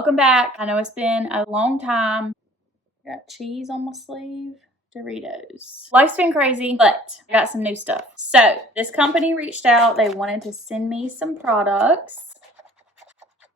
Welcome back. I know it's been a long time. Got cheese on my sleeve. Doritos. Life's been crazy, but I got some new stuff. So this company reached out. They wanted to send me some products.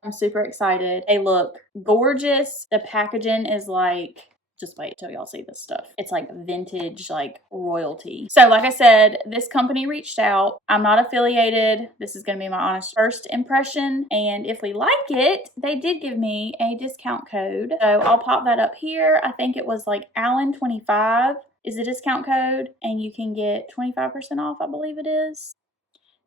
I'm super excited. They look gorgeous. The packaging is like, just wait till y'all see this stuff. It's like vintage, like royalty. So like I said, this company reached out. I'm not affiliated. This is going to be my honest first impression. And if we like it, they did give me a discount code. So I'll pop that up here. I think it was like Allen25 is the discount code. And you can get 25% off, I believe it is.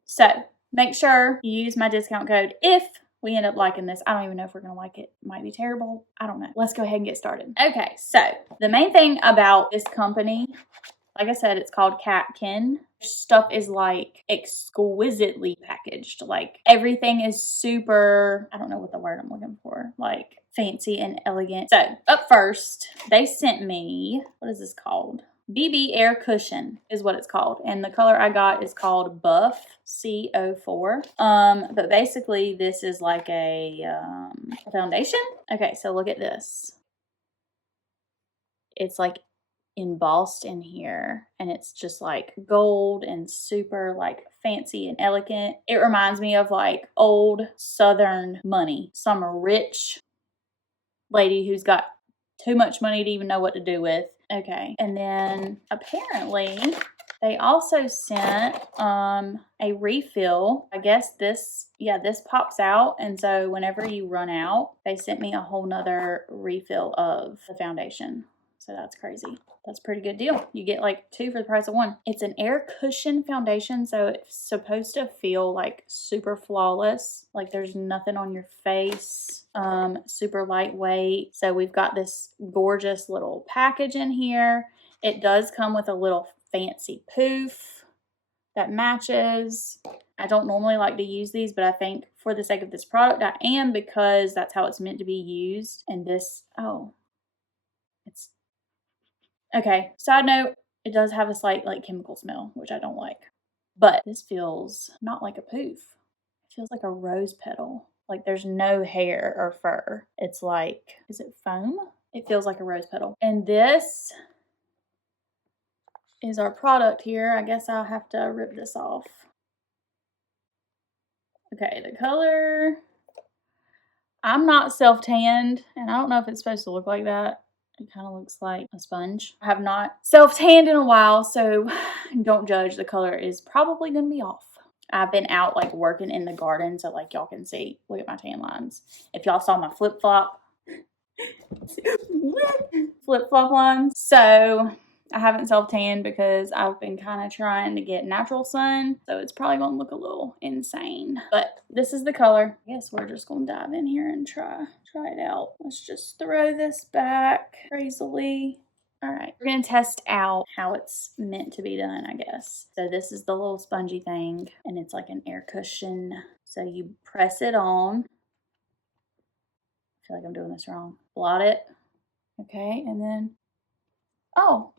So make sure you use my discount code if we end up liking this. I don't even know if we're going to like it. It might be terrible. I don't know. Let's go ahead and get started. Okay, so the main thing about this company, like I said, it's called Catkin. Stuff is like exquisitely packaged. Like everything is super, I don't know what the word I'm looking for, like fancy and elegant. So up first, they sent me, what is this called? BB Air Cushion is what it's called. And the color I got is called Buff CO4. But basically this is like a foundation. Okay, so look at this. It's like embossed in here and it's just like gold and super like fancy and elegant. It reminds me of like old Southern money. Some rich lady who's got too much money to even know what to do with. Okay, and then apparently they also sent a refill. I guess this pops out, and so whenever you run out, they sent me a whole nother refill of the foundation. So that's crazy. That's a pretty good deal. You get like 2 for the price of 1. It's an air cushion foundation, so it's supposed to feel like super flawless. Like there's nothing on your face. Super lightweight. So we've got this gorgeous little package in here. It does come with a little fancy poof that matches. I don't normally like to use these, but I think for the sake of this product, I am, because that's how it's meant to be used. And this, oh, it's okay. Side note, it does have a slight like chemical smell, which I don't like. But this feels not like a poof. It feels like a rose petal. Like there's no hair or fur. It's like, is it foam? It feels like a rose petal. And this is our product here. I guess I'll have to rip this off. Okay, the color. I'm not self-tanned, and I don't know if it's supposed to look like that. It kind of looks like a sponge. I have not self-tanned in a while, so don't judge. The color is probably going to be off. I've been out like working in the garden, so like y'all can see. Look at my tan lines. If y'all saw my flip-flop lines. So I haven't self-tanned because I've been kind of trying to get natural sun. So it's probably going to look a little insane. But this is the color. I guess we're just going to dive in here and try it out. Let's just throw this back crazily. All right, we're going to test out how it's meant to be done, I guess. So this is the little spongy thing, and it's like an air cushion. So you press it on. I feel like I'm doing this wrong. Blot it. Okay, and then, oh,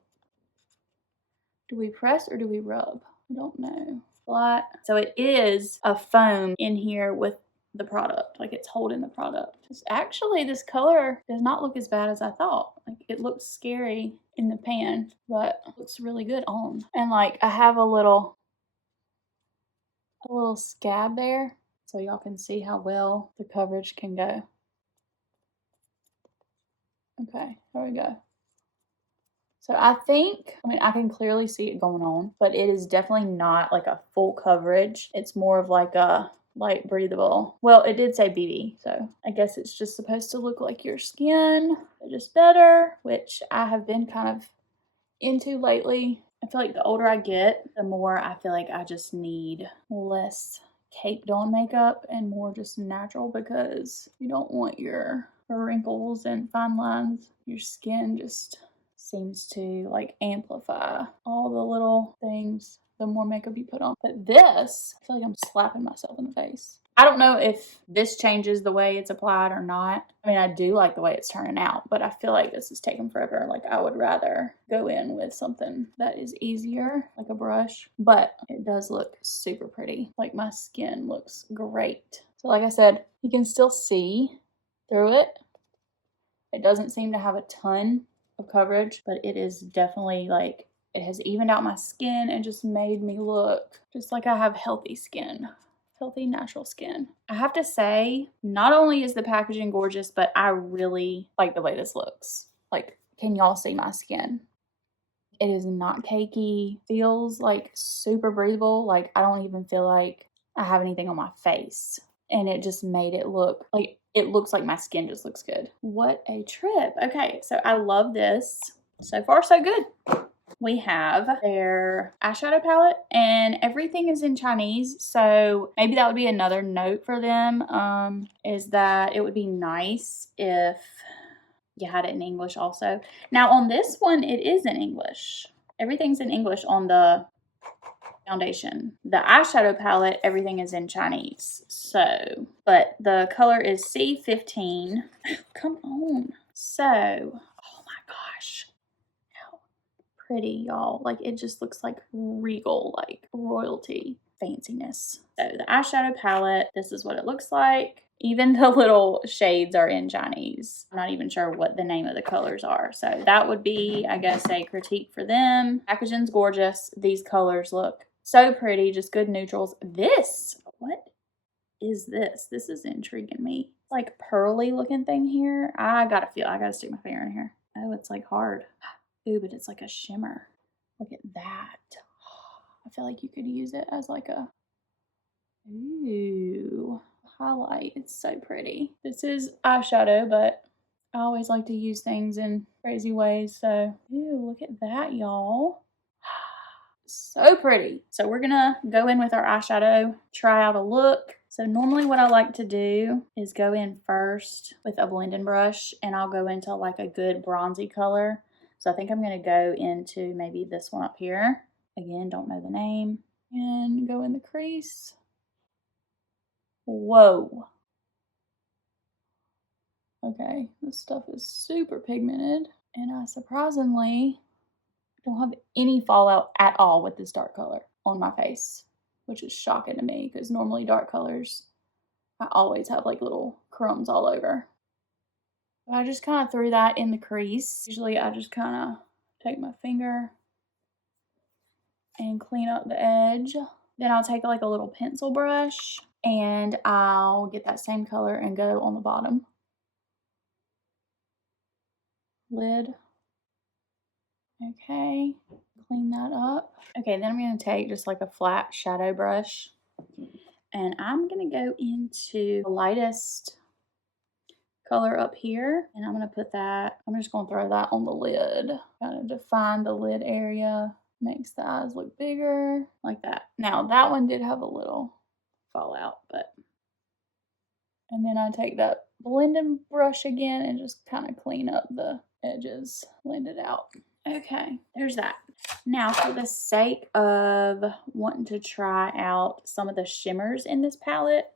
do we press or do we rub? I don't know. Blot. So it is a foam in here with the product, like it's holding the product. Actually, this color does not look as bad as I thought. Like it looks scary in the pan, but it looks really good on. And like I have a little scab there, so y'all can see how well the coverage can go. Okay, there we go. So I think, I mean, I can clearly see it going on, but it is definitely not like a full coverage. It's more of like a light breathable. Well, it did say BB, so I guess it's just supposed to look like your skin, but just better, which I have been kind of into lately. I feel like the older I get, the more I feel like I just need less caked on makeup and more just natural, because you don't want your wrinkles and fine lines. Your skin just seems to like amplify all the little things the more makeup you put on. But this, I feel like I'm slapping myself in the face. I don't know if this changes the way it's applied or not. I mean, I do like the way it's turning out, but I feel like this is taking forever. Like I would rather go in with something that is easier, like a brush, but it does look super pretty. Like my skin looks great. So like I said, you can still see through it. It doesn't seem to have a ton of coverage, but it is definitely like, it has evened out my skin and just made me look just like I have healthy skin. Healthy, natural skin. I have to say, not only is the packaging gorgeous, but I really like the way this looks. Like, can y'all see my skin? It is not cakey. Feels like super breathable. Like, I don't even feel like I have anything on my face. And it just made it look like, it looks like my skin just looks good. What a trip. Okay, so I love this. So far, so good. We have their eyeshadow palette, and everything is in Chinese, so maybe that would be another note for them, is that it would be nice if you had it in English also. Now on this one, it is in English. Everything's in English on the foundation. The eyeshadow palette, everything is in Chinese. So, but the color is C15. Come on. So, oh my gosh. Pretty, y'all. Like, it just looks like regal, like royalty fanciness. So the eyeshadow palette, this is what it looks like. Even the little shades are in Chinese. I'm not even sure what the name of the colors are. So that would be, I guess, a critique for them. Packaging's gorgeous. These colors look so pretty, just good neutrals. This, what is this? This is intriguing me. Like pearly looking thing here. I gotta stick my finger in here. Oh, it's like hard. Ooh, but it's like a shimmer. Look at that. I feel like you could use it as like a, ooh, highlight. It's so pretty. This is eyeshadow, but I always like to use things in crazy ways. So, ooh, look at that, y'all. So pretty. So we're gonna go in with our eyeshadow, try out a look. So normally what I like to do is go in first with a blending brush, and I'll go into like a good bronzy color. So I think I'm going to go into maybe this one up here. Again, don't know the name. And go in the crease. Whoa. Okay, this stuff is super pigmented. And I surprisingly don't have any fallout at all with this dark color on my face, which is shocking to me because normally dark colors, I always have like little crumbs all over. I just kind of threw that in the crease. Usually I just kind of take my finger and clean up the edge. Then I'll take like a little pencil brush and I'll get that same color and go on the bottom lid. Okay, clean that up. Okay, then I'm going to take just like a flat shadow brush and I'm going to go into the lightest color up here, and I'm going to put that, I'm just going to throw that on the lid, kind of define the lid area, makes the eyes look bigger, like that. Now that one did have a little fallout, but, and then I take that blending brush again and just kind of clean up the edges, blend it out. Okay, there's that. Now for the sake of wanting to try out some of the shimmers in this palette,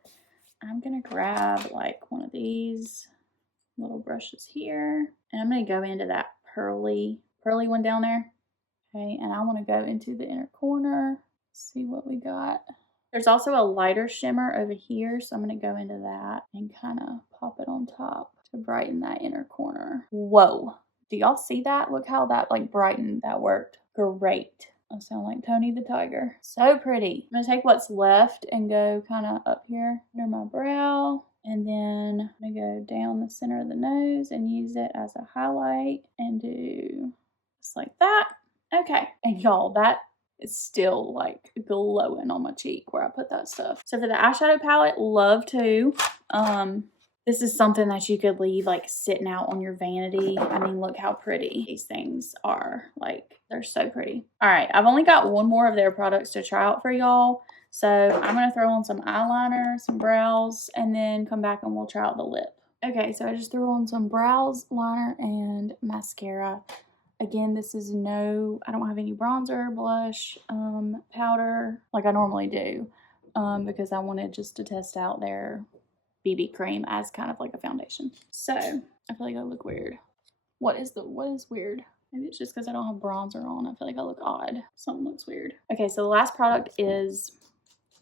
I'm going to grab like one of these little brushes here, and I'm going to go into that pearly one down there. Okay, and I want to go into the inner corner, see what we got. There's also a lighter shimmer over here, so I'm going to go into that and kind of pop it on top to brighten that inner corner. Whoa, do y'all see that? Look how that like brightened. That worked great. I sound like Tony the Tiger. So pretty. I'm going to take what's left and go kind of up here under my brow. And then I'm going to go down the center of the nose and use it as a highlight and do just like that. Okay. And y'all, that is still like glowing on my cheek where I put that stuff. So for the eyeshadow palette, love to. This is something that you could leave like sitting out on your vanity. I mean, look how pretty these things are. Like, they're so pretty. All right, I've only got one more of their products to try out for y'all. So I'm going to throw on some eyeliner, some brows, and then come back and we'll try out the lip. Okay, so I just threw on some brows, liner, and mascara. Again, this is I don't have any bronzer, blush, powder like I normally do because I wanted just to test out their BB cream as kind of like a foundation. So I feel like I look weird. What is weird? Maybe it's just because I don't have bronzer on. I feel like I look odd. Something looks weird. Okay, so the last product is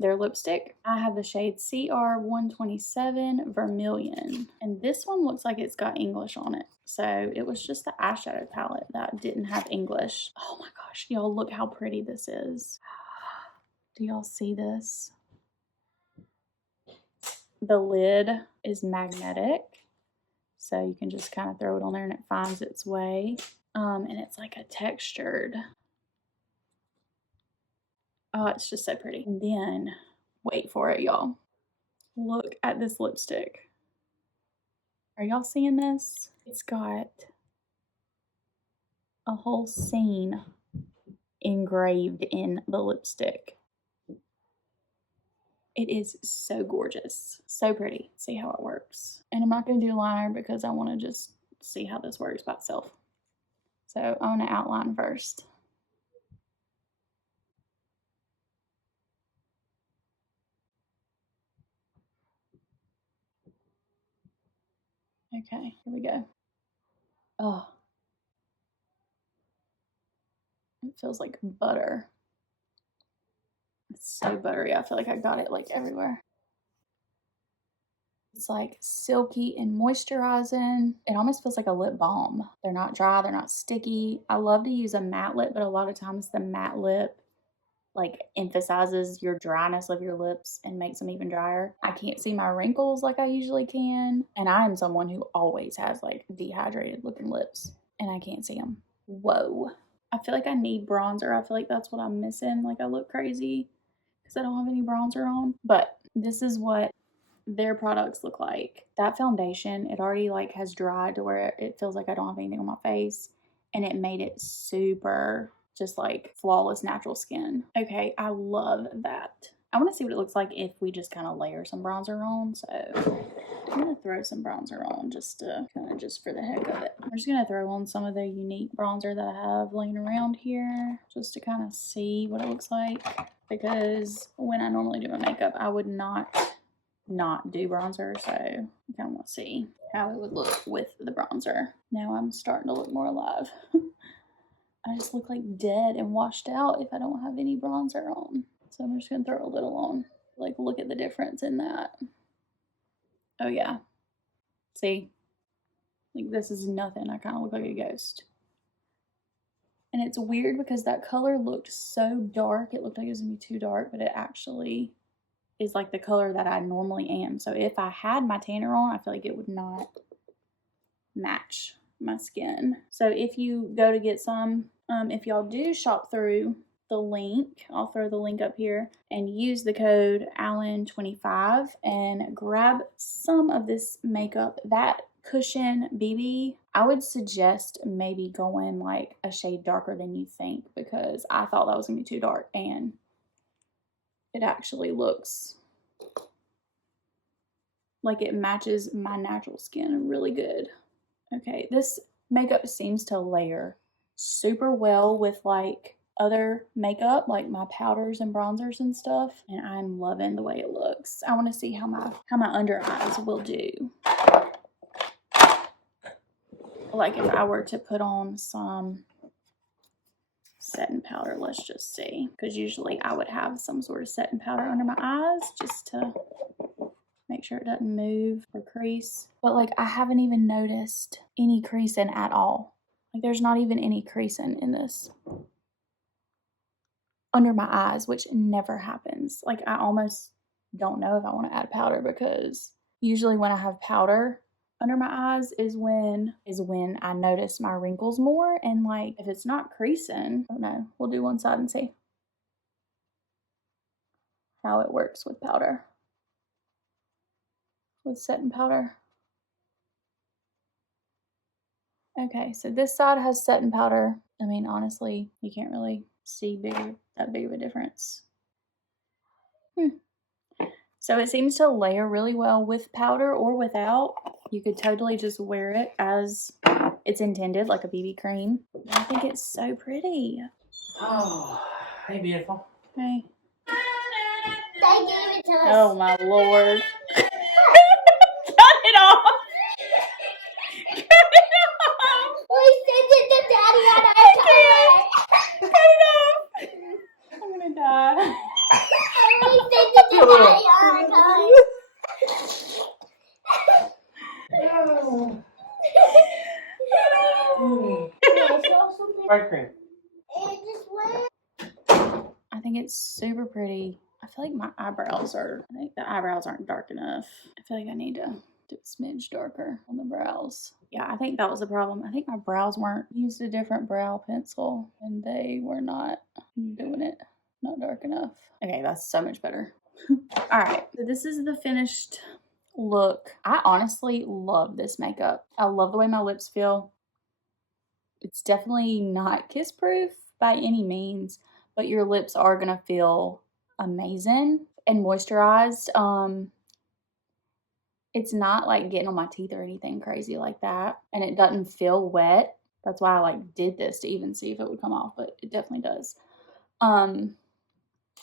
their lipstick. I have the shade CR127 Vermilion. And this one looks like it's got English on it. So it was just the eyeshadow palette that didn't have English. Oh my gosh, y'all, look how pretty this is. Do y'all see this? The lid is magnetic. So you can just kind of throw it on there and it finds its way. And it's like a textured. Oh, it's just so pretty. And then, wait for it, y'all. Look at this lipstick. Are y'all seeing this? It's got a whole scene engraved in the lipstick. It is so gorgeous. So pretty. See how it works. And I'm not going to do liner because I want to just see how this works by itself. So I want to outline first. Okay, here we go. Oh. It feels like butter. It's so buttery. I feel like I got it like everywhere. It's like silky and moisturizing. It almost feels like a lip balm. They're not dry, they're not sticky. I love to use a matte lip, but a lot of times the matte lip like emphasizes your dryness of your lips and makes them even drier. I can't see my wrinkles like I usually can. And I am someone who always has like dehydrated looking lips and I can't see them. Whoa. I feel like I need bronzer. I feel like that's what I'm missing. Like I look crazy because I don't have any bronzer on. But this is what their products look like. That foundation, it already like has dried to where it feels like I don't have anything on my face. And it made it super just like flawless natural skin. Okay, I love that. I want to see what it looks like if we just kind of layer some bronzer on. So I'm going to throw some bronzer on just to kind of just for the heck of it. I'm just going to throw on some of the Unique bronzer that I have laying around here just to kind of see what it looks like. Because when I normally do my makeup, I would not do bronzer. So I kind of want to see how it would look with the bronzer. Now I'm starting to look more alive. I just look like dead and washed out if I don't have any bronzer on. So I'm just going to throw a little on. Like, look at the difference in that. Oh, yeah. See? Like, this is nothing. I kind of look like a ghost. And it's weird because that color looked so dark. It looked like it was going to be too dark, but it actually is like the color that I normally am. So if I had my tanner on, I feel like it would not match my skin. So if you go to get some, if y'all do shop through the link, I'll throw the link up here, and use the code Allen25 and grab some of this makeup. That cushion BB, I would suggest maybe going like a shade darker than you think, because I thought that was gonna be too dark and it actually looks like it matches my natural skin really good. Okay, this makeup seems to layer super well with like other makeup, like my powders and bronzers and stuff, and I'm loving the way it looks. I want to see how my under eyes will do. Like if I were to put on some setting powder, let's just see, because usually I would have some sort of setting powder under my eyes just to make sure it doesn't move or crease. But like I haven't even noticed any creasing at all. Like there's not even any creasing in this under my eyes, which never happens. Like I almost don't know if I want to add powder, because usually when I have powder under my eyes is when I notice my wrinkles more. And like if it's not creasing, I don't know. We'll do one side and see how it works with powder. With setting powder. Okay, so this side has setting powder. I mean, honestly, you can't really see that big of a difference. So it seems to layer really well with powder or without. You could totally just wear it as it's intended, like a BB cream. I think it's so pretty. Oh, hey, beautiful. Hey. They gave it to us. Oh my Lord. Cut it off. Cut it off. We sent it to Daddy on our Cut it off. I'm gonna die. We sent White cream. It just went. I think it's super pretty. I feel like my eyebrows are, I think the eyebrows aren't dark enough. I feel like I need to do a smidge darker on the brows. Yeah, I think that was the problem. I think my brows weren't used a different brow pencil and they were not doing it, not dark enough. Okay, that's so much better. All right, so this is the finished look. I honestly love this makeup. I love the way my lips feel. It's definitely not kiss proof by any means, but your lips are gonna feel amazing and moisturized. It's not like getting on my teeth or anything crazy like that, and it doesn't feel wet. That's why I like did this to even see if it would come off, but it definitely does.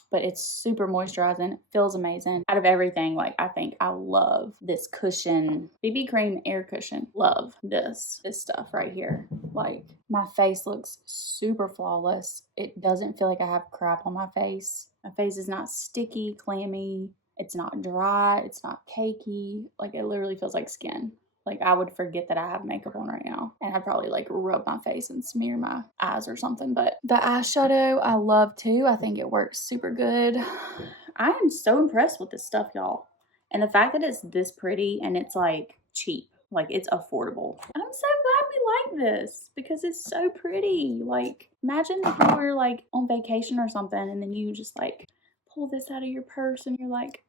But it's super moisturizing, feels amazing. Out of everything, like I think I love this cushion, BB cream air cushion. Love this stuff right here. Like my face looks super flawless. It doesn't feel like I have crap on my face. My face is not sticky, clammy. It's not dry. It's not cakey. Like it literally feels like skin. Like I would forget that I have makeup on right now and I'd probably like rub my face and smear my eyes or something. But the eyeshadow I love too. I think it works super good. I am so impressed with this stuff, y'all. And the fact that it's this pretty and it's like cheap, like it's affordable. I'm so glad we like this because it's so pretty. Like imagine if you were like on vacation or something and then you just like pull this out of your purse and you're like,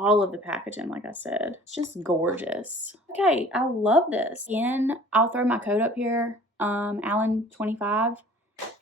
all of the packaging, like I said, it's just gorgeous. Okay, I love this. Again, I'll throw my code up here, Allen25,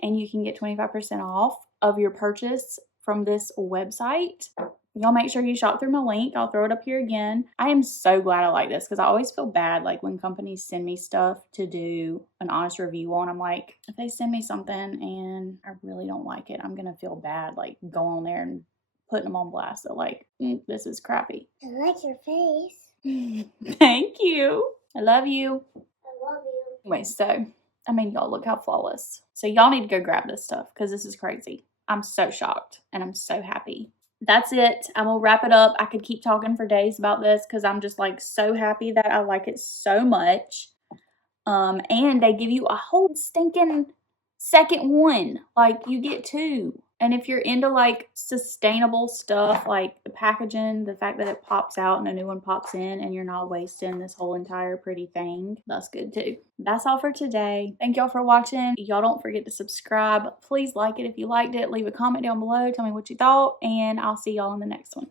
and you can get 25% off of your purchase from this website. Y'all make sure you shop through my link. I'll throw it up here again. I am so glad I like this because I always feel bad like when companies send me stuff to do an honest review on. I'm like, if they send me something and I really don't like it, I'm going to feel bad like going on there and putting them on blast. So like, this is crappy. I like your face. Thank you. I love you. I love you. Anyway, so, I mean, y'all look how flawless. So y'all need to go grab this stuff because this is crazy. I'm so shocked and I'm so happy. That's it. I'm gonna wrap it up. I could keep talking for days about this because I'm just like so happy that I like it so much. And they give you a whole stinking second one. Like you get two. And if you're into like sustainable stuff, like the packaging, the fact that it pops out and a new one pops in and you're not wasting this whole entire pretty thing, that's good too. That's all for today. Thank y'all for watching. Y'all don't forget to subscribe. Please like it if you liked it. Leave a comment down below. Tell me what you thought and I'll see y'all in the next one.